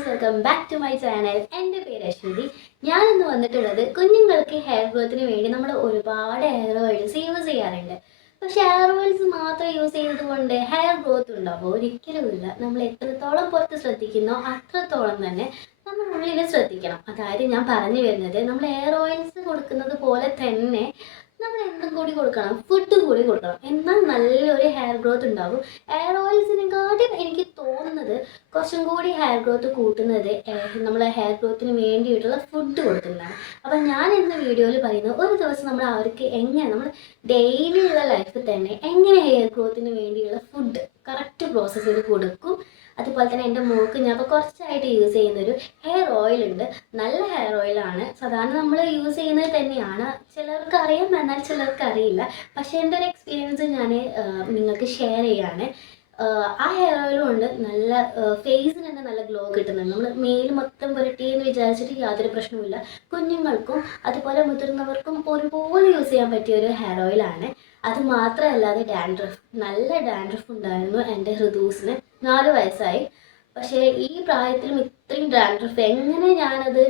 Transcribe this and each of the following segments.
Guys, welcome back to my channel. എൻ്റെ പേര് അശ്വതി. ഞാനിന്ന് വന്നിട്ടുള്ളത് കുഞ്ഞുങ്ങൾക്ക് ഹെയർ ഗ്രോത്തിന് വേണ്ടി നമ്മൾ ഒരുപാട് ഹെയർ ഓയിൽസ് യൂസ് ചെയ്യാറുണ്ട്. പക്ഷെ ഹെയർ ഓയിൽസ് മാത്രം യൂസ് ചെയ്യുന്നത് കൊണ്ട് ഹെയർ ഗ്രോത്ത് ഉണ്ടാകുമോ? ഒരിക്കലുമില്ല. നമ്മൾ എത്രത്തോളം പുറത്ത് ശ്രദ്ധിക്കുന്നോ അത്രത്തോളം തന്നെ നമ്മൾ ഉള്ളിൽ ശ്രദ്ധിക്കണം. അതായത് ഞാൻ പറഞ്ഞു വരുന്നത്, നമ്മൾ ഹെയർ ഓയിൽസ് കൊടുക്കുന്നത് പോലെ തന്നെ നമ്മൾ എന്തും കൂടി കൊടുക്കണം, ഫുഡും കൂടി കൊടുക്കണം. എന്നാൽ നല്ലൊരു ഹെയർ ഗ്രോത്ത് ഉണ്ടാകും. ഹെയർ ഓയിൽസിനെക്കാട്ടും എനിക്ക് തോന്നുന്നത് കുറച്ചും കൂടി ഹെയർ ഗ്രോത്ത് കൂട്ടുന്നത് നമ്മൾ ഹെയർ ഗ്രോത്തിന് വേണ്ടിയിട്ടുള്ള ഫുഡ് കൊടുക്കുന്നതാണ്. അപ്പം ഞാൻ ഇന്ന് വീഡിയോയിൽ പറയുന്നത്, ഒരു ദിവസം നമ്മൾ അവർക്ക് എങ്ങനെ നമ്മൾ ഡെയിലി ഉള്ള ലൈഫിൽ തന്നെ എങ്ങനെ ഹെയർ ഗ്രോത്തിന് വേണ്ടിയുള്ള ഫുഡ് കറക്റ്റ് പ്രോസസ്സ് ചെയ്ത് കൊടുക്കും. അതുപോലെ തന്നെ എൻ്റെ മോൾക്ക് ഞാൻ ഇപ്പോൾ കുറച്ചായിട്ട് യൂസ് ചെയ്യുന്നൊരു ഹെയർ ഓയിൽ ഉണ്ട്. നല്ല ഹെയർ ഓയിലാണ്. സാധാരണ നമ്മൾ യൂസ് ചെയ്യുന്നത് തന്നെയാണ്. ചിലർക്ക് അറിയാം, എന്നാൽ ചിലർക്ക് അറിയില്ല. പക്ഷേ എൻ്റെ ഒരു എക്സ്പീരിയൻസ് ഞാൻ നിങ്ങൾക്ക് ഷെയർ ചെയ്യാണ്. ആ ഹെയർ ഓയിലും കൊണ്ട് നല്ല ഫേസിന് തന്നെ നല്ല ഗ്ലോ കിട്ടുന്നുണ്ട്. നമ്മൾ മെയിൽ മൊത്തം പുരട്ടി എന്ന് വിചാരിച്ചിട്ട് യാതൊരു പ്രശ്നവുമില്ല. കുഞ്ഞുങ്ങൾക്കും അതുപോലെ മുതിർന്നവർക്കും ഒരുപോലെ യൂസ് ചെയ്യാൻ പറ്റിയ ഒരു ഹെയർ ഓയിലാണ്. അത് മാത്രമല്ലാതെ ഡാൻഡ്രഫ്, നല്ല ഡാൻഡ്രഫ് ഉണ്ടായിരുന്നു എൻ്റെ ഹൃദൂസിന്. 4 വയസ്സായി. പക്ഷേ ഈ പ്രായത്തിലും ഇത്രയും ഡാൻഡ്രഫ് എങ്ങനെ ഞാനത്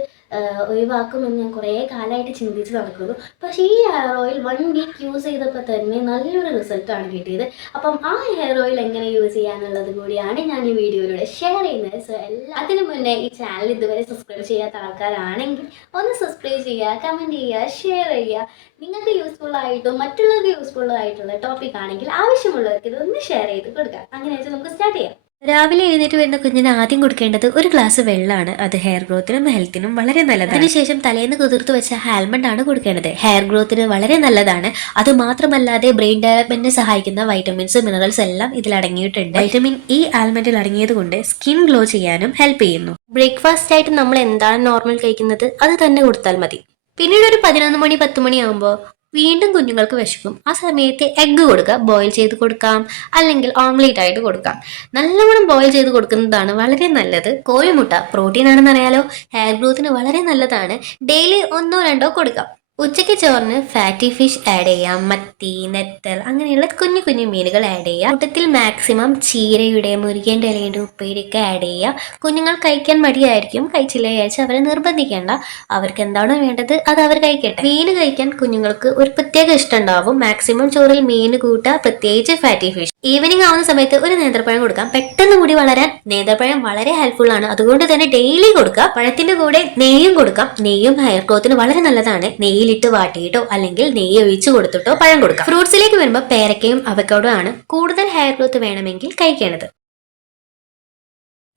ഒഴിവാക്കുമെന്ന് ഞാൻ കുറേ കാലമായിട്ട് ചിന്തിച്ച് നടക്കുന്നു. പക്ഷേ ഈ ഹെയർ ഓയിൽ 1 വീക്ക് യൂസ് ചെയ്തപ്പോൾ തന്നെ നല്ലൊരു റിസൾട്ടാണ് കിട്ടിയത്. അപ്പം ആ ഹെയർ ഓയിൽ എങ്ങനെ യൂസ് ചെയ്യാന്നുള്ളത് കൂടിയാണ് ഞാൻ ഈ വീഡിയോയിലൂടെ ഷെയർ ചെയ്യുന്നത്. സോ അതിനു മുന്നേ ഈ ചാനൽ ഇതുവരെ സബ്സ്ക്രൈബ് ചെയ്യാത്ത ആൾക്കാരാണെങ്കിൽ ഒന്ന് സബ്സ്ക്രൈബ് ചെയ്യുക, കമൻറ്റ് ചെയ്യുക, ഷെയർ ചെയ്യുക. നിങ്ങൾക്ക് യൂസ്ഫുൾ ആയിട്ടും മറ്റുള്ളവർക്ക് യൂസ്ഫുൾ ആയിട്ടുള്ള ടോപ്പിക് ആണെങ്കിൽ ആവശ്യമുള്ളവർക്ക് ഇതൊന്ന് ഷെയർ ചെയ്ത് കൊടുക്കാം. അങ്ങനെ വെച്ചാൽ നമുക്ക് സ്റ്റാർട്ട് ചെയ്യാം. രാവിലെ എഴുന്നേറ്റ് വരുന്ന കുഞ്ഞിന് ആദ്യം കൊടുക്കേണ്ടത് ഒരു ഗ്ലാസ് വെള്ളമാണ്. അത് ഹെയർ ഗ്രോത്തിനും ഹെൽത്തിനും വളരെ നല്ലതാണ്. അതിനുശേഷം തലേന്ന് കുതിർത്ത് വെച്ച ആൽമണ്ട് ആണ് കൊടുക്കേണ്ടത്. ഹെയർ ഗ്രോത്തിന് വളരെ നല്ലതാണ്. അത് മാത്രമല്ലാതെ ബ്രെയിൻ ഡെവലപ്മെന്റിനെ സഹായിക്കുന്ന വൈറ്റമിൻസ്, മിനറൽസ് എല്ലാം ഇതിൽ അടങ്ങിയിട്ടുണ്ട്. വൈറ്റമിൻ ഇ ആൽമണ്ടിൽ അടങ്ങിയത് കൊണ്ട് സ്കിൻ ഗ്ലോ ചെയ്യാനും ഹെൽപ്പ് ചെയ്യുന്നു. ബ്രേക്ക്ഫാസ്റ്റ് ആയിട്ട് നമ്മൾ എന്താണ് നോർമൽ കഴിക്കുന്നത് അത് തന്നെ കൊടുത്താൽ മതി. പിന്നീട് ഒരു 11 മണി 10 മണി ആകുമ്പോൾ വീണ്ടും കുഞ്ഞുങ്ങൾക്ക് വിശക്കും. ആ സമയത്ത് എഗ്ഗ് കൊടുക്കുക. ബോയിൽ ചെയ്ത് കൊടുക്കാം, അല്ലെങ്കിൽ ഓംലേറ്റ് ആയിട്ട് കൊടുക്കാം. നല്ലവണ്ണം ബോയിൽ ചെയ്ത് കൊടുക്കുന്നതാണ് വളരെ നല്ലത്. കോഴിമുട്ട പ്രോട്ടീൻ ആണെന്ന് അറിയാലോ, ഹെയർ ഗ്രോത്തിന് വളരെ നല്ലതാണ്. ഡെയിലി 1-2 കൊടുക്കാം. ഉച്ചയ്ക്ക് ചോറിന് ഫാറ്റി ഫിഷ് ആഡ് ചെയ്യാം. മത്തി, നെത്തൽ അങ്ങനെയുള്ള കുഞ്ഞു കുഞ്ഞു മീനുകൾ ആഡ് ചെയ്യാം. കൂട്ടത്തിൽ മാക്സിമം ചീരയുടെ, മുരിങ്ങൻ്റെ ഇലയുടെ ഉപ്പേരിയൊക്കെ ആഡ് ചെയ്യാം. കുഞ്ഞുങ്ങൾ കഴിക്കാൻ മടിയായിരിക്കും, കഴിച്ചില്ല വിചാരിച്ച് അവരെ നിർബന്ധിക്കേണ്ട. അവർക്ക് എന്താണോ വേണ്ടത് അത് അവർ കഴിക്കട്ടെ. മീൻ കഴിക്കാൻ കുഞ്ഞുങ്ങൾക്ക് ഒരു പ്രത്യേക ഇഷ്ടം ഉണ്ടാവും. മാക്സിമം ചോറിൽ മീൻ കൂട്ടുക, പ്രത്യേകിച്ച് ഫാറ്റി ഫിഷ്. ഈവനിങ് ആവുന്ന സമയത്ത് ഒരു നേന്ത്രപ്പഴം കൊടുക്കാം. പെട്ടെന്ന് മുടി വളരാൻ നേന്ത്രപ്പഴം വളരെ ഹെൽപ്ഫുൾ ആണ്. അതുകൊണ്ട് തന്നെ ഡെയിലി കൊടുക്കുക. പഴത്തിന്റെ കൂടെ നെയ്യും കൊടുക്കാം. നെയ്യും ഹെയർ ഗ്രോത്തിന് വളരെ നല്ലതാണ്. നെയ്യിലിട്ട് വാട്ടിയിട്ടോ അല്ലെങ്കിൽ നെയ്യ് ഒഴിച്ചു കൊടുത്തിട്ടോ പഴം കൊടുക്കാം. ഫ്രൂട്ട്സിലേക്ക് വരുമ്പോൾ പേരക്കയും അവക്കാഡോ ആണ് കൂടുതൽ ഹെയർ ഗ്രോത്ത് വേണമെങ്കിൽ കഴിക്കേണ്ടത്.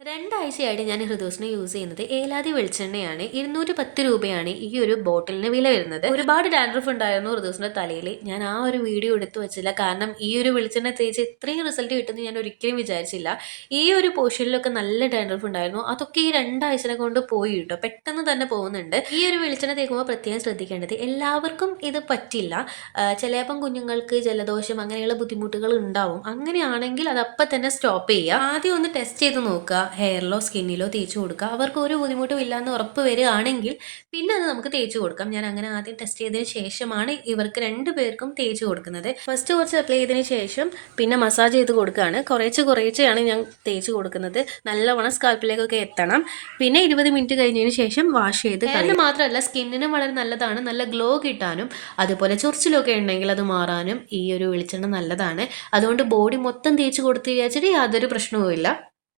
2 ആഴ്ചയായിട്ട് ഞാൻ ഹൃദോസിനെ യൂസ് ചെയ്യുന്നത് ഏലാതി വെളിച്ചെണ്ണയാണ്. 210 രൂപയാണ് ഈ ഒരു ബോട്ടിലിന് വില വരുന്നത്. ഒരുപാട് ഡാൻഡ്രഫ് ഉണ്ടായിരുന്നു ഹൃദോസിന്റെ തലയിൽ. ഞാൻ ആ ഒരു വീഡിയോ എടുത്തു വെച്ചില്ല, കാരണം ഈ ഒരു വെളിച്ചെണ്ണ തേച്ച് ഇത്രയും റിസൾട്ട് കിട്ടുമെന്ന് ഞാൻ ഒരിക്കലും വിചാരിച്ചില്ല. ഈ ഒരു പോർഷനിലൊക്കെ നല്ല ഡാൻഡ്രഫ് ഉണ്ടായിരുന്നു. അതൊക്കെ ഈ 2 ആഴ്ചനെ കൊണ്ട് പോയി കേട്ടോ, പെട്ടെന്ന് തന്നെ പോകുന്നുണ്ട്. ഈ ഒരു വെളിച്ചെണ്ണ തേക്കുമ്പോൾ പ്രത്യേകം ശ്രദ്ധിക്കേണ്ടത്, എല്ലാവർക്കും ഇത് പറ്റില്ല. ചിലപ്പം കുഞ്ഞുങ്ങൾക്ക് ജലദോഷം അങ്ങനെയുള്ള ബുദ്ധിമുട്ടുകൾ ഉണ്ടാവും. അങ്ങനെയാണെങ്കിൽ അത് അപ്പം തന്നെ സ്റ്റോപ്പ് ചെയ്യുക. ആദ്യം ഒന്ന് ടെസ്റ്റ് ചെയ്ത് നോക്കുക, ഹെയറിലോ സ്കിന്നിലോ തേച്ച് കൊടുക്കുക. അവർക്ക് ഒരു ബുദ്ധിമുട്ടും ഇല്ലാന്ന് ഉറപ്പ് വരികയാണെങ്കിൽ പിന്നെ അത് നമുക്ക് തേച്ച് കൊടുക്കാം. ഞാൻ അങ്ങനെ ആദ്യം ടെസ്റ്റ് ചെയ്തതിന് ശേഷമാണ് ഇവർക്ക് 2 പേർക്കും തേച്ച് കൊടുക്കുന്നത്. ഫസ്റ്റ് കുറച്ച് അപ്ലൈ ചെയ്തതിന് ശേഷം പിന്നെ മസാജ് ചെയ്ത് കൊടുക്കുകയാണ്. കുറേശ്ശെയാണ് ഞാൻ തേച്ച് കൊടുക്കുന്നത്. നല്ലവണ്ണം സ്കാൽപ്പിലേക്കൊക്കെ എത്തണം. പിന്നെ 20 മിനിറ്റ് കഴിഞ്ഞതിന് ശേഷം വാഷ് ചെയ്ത് കളയുക. മാത്രമല്ല സ്കിന്നിനും വളരെ നല്ലതാണ്. നല്ല ഗ്ലോ കിട്ടാനും അതുപോലെ ചൊറിച്ചിലൊക്കെ ഉണ്ടെങ്കിൽ അത് മാറാനും ഈ ഒരു വെളിച്ചെണ്ണ നല്ലതാണ്. അതുകൊണ്ട് ബോഡി മൊത്തം തേച്ച് കൊടുത്ത് വിചാരിച്ചിട്ട് യാതൊരു പ്രശ്നവുമില്ല.